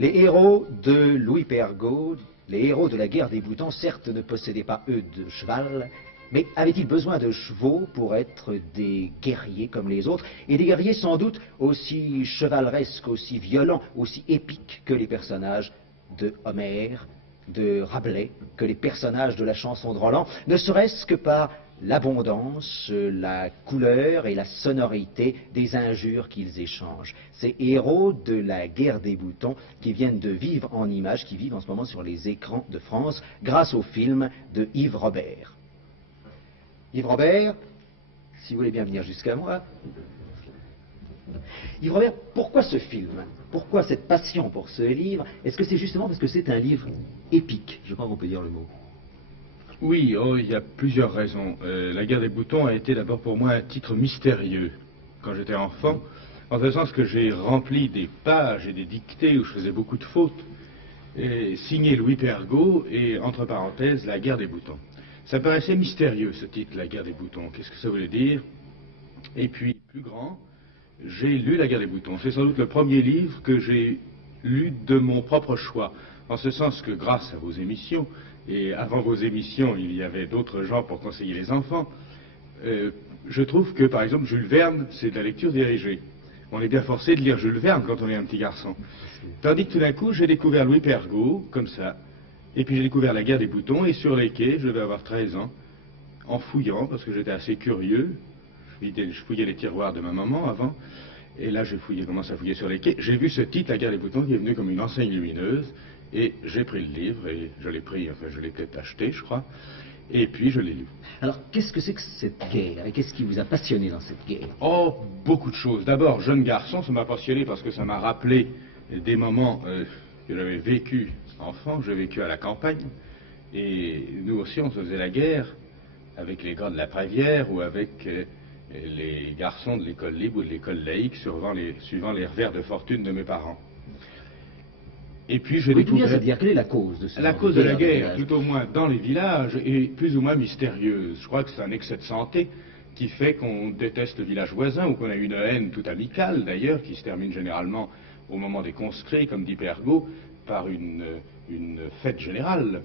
Les héros de Louis Pergaud, les héros de la guerre des boutons, certes ne possédaient pas, eux, de cheval, mais avaient-ils besoin de chevaux pour être des guerriers comme les autres, et des guerriers sans doute aussi chevaleresques, aussi violents, aussi épiques que les personnages de Homère, de Rabelais, que les personnages de la chanson de Roland, ne serait-ce que par l'abondance, la couleur et la sonorité des injures qu'ils échangent. Ces héros de la guerre des boutons qui viennent de vivre en images, qui vivent en ce moment sur les écrans de France grâce au film de Yves Robert. Yves Robert, si vous voulez bien venir jusqu'à moi. Yves Robert, pourquoi ce film? Pourquoi cette passion pour ce livre? Est-ce que c'est justement parce que c'est un livre épique? Je crois qu'on peut dire le mot. Oui, il y a plusieurs raisons. La guerre des boutons a été d'abord pour moi un titre mystérieux quand j'étais enfant, en ce sens que j'ai rempli des pages et des dictées où je faisais beaucoup de fautes, signé Louis Pergaud et, entre parenthèses, la guerre des boutons. Ça paraissait mystérieux ce titre, la guerre des boutons. Qu'est-ce que ça voulait dire? Et puis, plus grand, j'ai lu la guerre des boutons. C'est sans doute le premier livre que j'ai lu de mon propre choix, en ce sens que grâce à vos émissions, et avant vos émissions, il y avait d'autres gens pour conseiller les enfants, je trouve que, par exemple, Jules Verne, c'est de la lecture dirigée. On est bien forcé de lire Jules Verne quand on est un petit garçon. Tandis que tout d'un coup, j'ai découvert Louis Pergaud, comme ça, et puis j'ai découvert la guerre des boutons, et sur les quais, je devais avoir 13 ans, en fouillant, parce que j'étais assez curieux, je fouillais les tiroirs de ma maman avant, et là, commencé à fouiller sur les quais, j'ai vu ce titre, la guerre des boutons, qui est venu comme une enseigne lumineuse, et j'ai pris le livre, et je l'ai pris, enfin je l'ai peut-être acheté, je crois, et puis je l'ai lu. Alors, qu'est-ce que c'est que cette guerre? Et qu'est-ce qui vous a passionné dans cette guerre? Oh, beaucoup de choses. D'abord, jeune garçon, ça m'a passionné parce que ça m'a rappelé des moments que j'avais vécu enfant, j'ai vécu à la campagne, et nous aussi on se faisait la guerre avec les gars de la Prévière ou avec les garçons de l'école libre ou de l'école laïque, suivant les revers de fortune de mes parents. Et puis j'ai découvert... C'est-à-dire, quelle est la cause de ce La cause de la guerre, tout au moins dans les villages, est plus ou moins mystérieuse. Je crois que c'est un excès de santé qui fait qu'on déteste le village voisin, ou qu'on a une haine tout amicale d'ailleurs, qui se termine généralement au moment des conscrits, comme dit Pergaud, par une fête générale.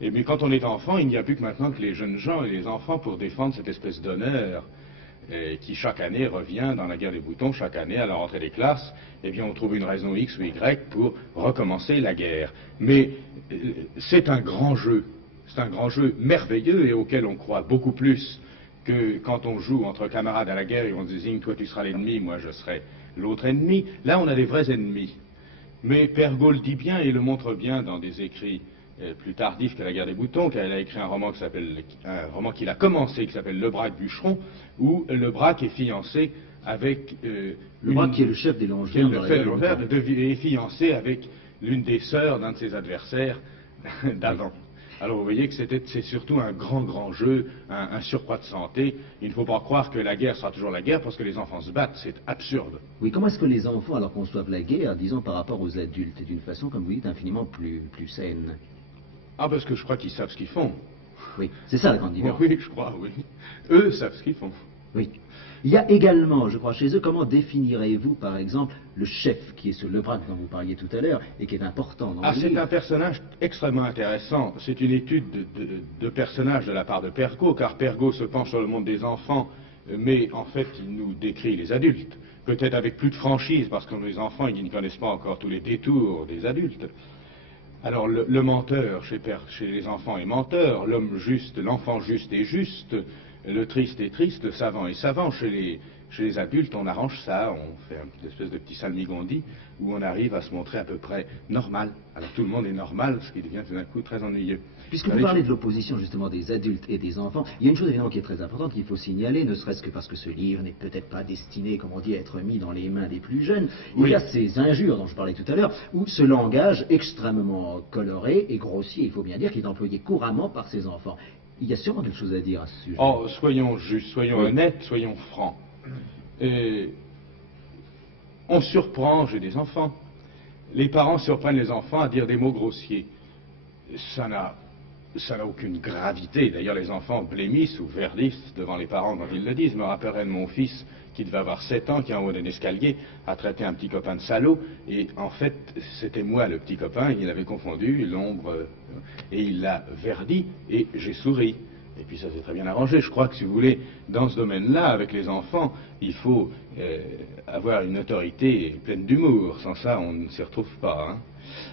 Mais quand on est enfant, il n'y a plus que maintenant que les jeunes gens et les enfants pour défendre cette espèce d'honneur qui chaque année revient dans la guerre des boutons, chaque année à la rentrée des classes, eh bien on trouve une raison X ou Y pour recommencer la guerre. Mais c'est un grand jeu merveilleux et auquel on croit beaucoup plus que quand on joue entre camarades à la guerre et on se désigne, toi tu seras l'ennemi, moi je serai l'autre ennemi. Là on a des vrais ennemis. Mais Pergaud le dit bien et le montre bien dans des écrits plus tardif que la guerre des boutons, car elle a écrit un roman qu'il a commencé, qui s'appelle Le Braque Bûcheron, où le Braque est fiancé avec le Braque qui est le chef des Longiens, est fiancé avec l'une des sœurs d'un de ses adversaires d'avant. Alors vous voyez que c'est surtout un grand jeu, un surcroît de santé. Il ne faut pas croire que la guerre sera toujours la guerre parce que les enfants se battent, c'est absurde. Oui, comment est-ce que les enfants alors conçoivent la guerre, disons par rapport aux adultes, et d'une façon, comme vous dites, infiniment plus saine? Ah, parce que je crois qu'ils savent ce qu'ils font. Oui, c'est ça la grande différence. Oui, je crois, oui. Eux savent ce qu'ils font. Oui. Il y a également, je crois, chez eux, comment définirez-vous, par exemple, le chef, qui est ce Lebraque dont vous parliez tout à l'heure, et qui est important dans le livre? C'est un personnage extrêmement intéressant. C'est une étude de personnage de la part de Pergaud, car Pergaud se penche sur le monde des enfants, mais en fait, il nous décrit les adultes. Peut-être avec plus de franchise, parce que les enfants, ils ne connaissent pas encore tous les détours des adultes. Alors, le menteur chez les enfants est menteur, l'homme juste, l'enfant juste est juste, le triste est triste, le savant est savant. Chez les adultes, on arrange ça, on fait une espèce de petit salmigondi où on arrive à se montrer à peu près normal. Alors tout le monde est normal, ce qui devient tout d'un coup très ennuyeux. Puisque vous parlez de l'opposition justement des adultes et des enfants, il y a une chose évidemment qui est très importante qu'il faut signaler, ne serait-ce que parce que ce livre n'est peut-être pas destiné, comme on dit, à être mis dans les mains des plus jeunes. Il y a ces injures dont je parlais tout à l'heure, où ce langage extrêmement coloré et grossier, il faut bien dire, qui est employé couramment par ces enfants. Il y a sûrement quelque chose à dire à ce sujet. Oh, soyons justes, soyons honnêtes, soyons francs. On surprend, j'ai des enfants. Les parents surprennent les enfants à dire des mots grossiers. Ça n'a Ça n'a aucune gravité. D'ailleurs, les enfants blêmissent ou verdissent devant les parents quand ils le disent. Je me rappellerai de mon fils qui devait avoir 7 ans, qui en haut d'un escalier a traité un petit copain de salaud. Et en fait, c'était moi le petit copain. Il avait confondu l'ombre et il l'a verdi et j'ai souri. Et puis ça s'est très bien arrangé. Je crois que si vous voulez, dans ce domaine-là, avec les enfants, il faut avoir une autorité pleine d'humour. Sans ça, on ne s'y retrouve pas. Hein.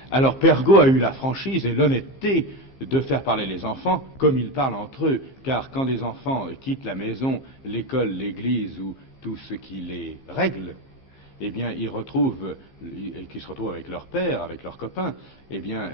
Alors Pergaud a eu la franchise et l'honnêteté de faire parler les enfants comme ils parlent entre eux. Car quand les enfants quittent la maison, l'école, l'église ou tout ce qui les règle, eh bien, ils se retrouvent avec leur père, avec leurs copains, eh bien,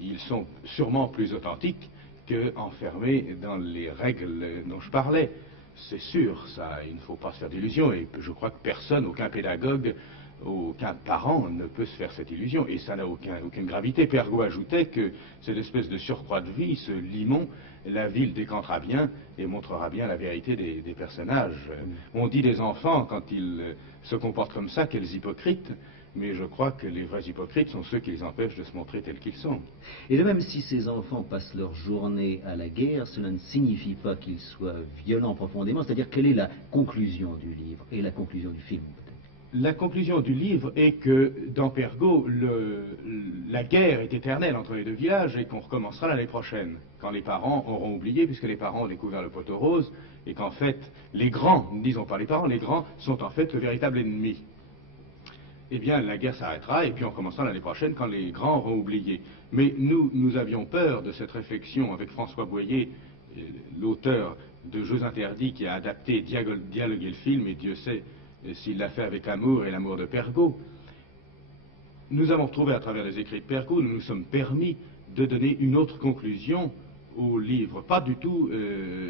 ils sont sûrement plus authentiques qu'enfermés dans les règles dont je parlais. C'est sûr, ça, il ne faut pas se faire d'illusions, et je crois que personne, aucun pédagogue, aucun parent ne peut se faire cette illusion, et ça n'a aucune gravité. Pergaud ajoutait que cette espèce de surcroît de vie, ce limon, la vie le décantera bien et montrera bien la vérité des personnages. On dit des enfants, quand ils se comportent comme ça, quels hypocrites, mais je crois que les vrais hypocrites sont ceux qui les empêchent de se montrer tels qu'ils sont. Et de même, si ces enfants passent leur journée à la guerre, cela ne signifie pas qu'ils soient violents profondément. C'est-à-dire, quelle est la conclusion du livre et la conclusion du film, peut-être? La conclusion du livre est que, dans Pergaud, la guerre est éternelle entre les deux villages et qu'on recommencera l'année prochaine, quand les parents auront oublié, puisque les parents ont découvert le poteau rose, et qu'en fait, les grands, ne disons pas les parents, les grands sont en fait le véritable ennemi. Eh bien, la guerre s'arrêtera, et puis on commencera l'année prochaine quand les grands auront oublié. Mais nous avions peur de cette réflexion avec François Boyer, l'auteur de Jeux interdits, qui a adapté, dialogué le film, et Dieu sait s'il l'a fait avec amour et l'amour de Pergaud. Nous avons trouvé à travers les écrits de Pergaud, nous nous sommes permis de donner une autre conclusion au livre. Pas du tout,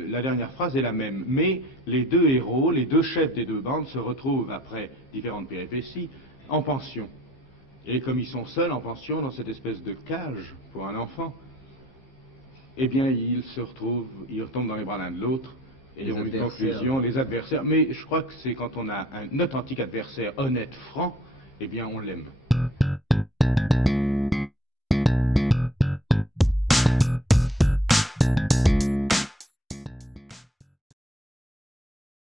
la dernière phrase est la même, mais les deux héros, les deux chefs des deux bandes se retrouvent après différentes péripéties en pension. Et comme ils sont seuls en pension dans cette espèce de cage pour un enfant, eh bien ils se retrouvent, ils retombent dans les bras l'un de l'autre, et ont une conclusion, les adversaires. Mais je crois que c'est quand on a un authentique adversaire honnête, franc, eh bien on l'aime.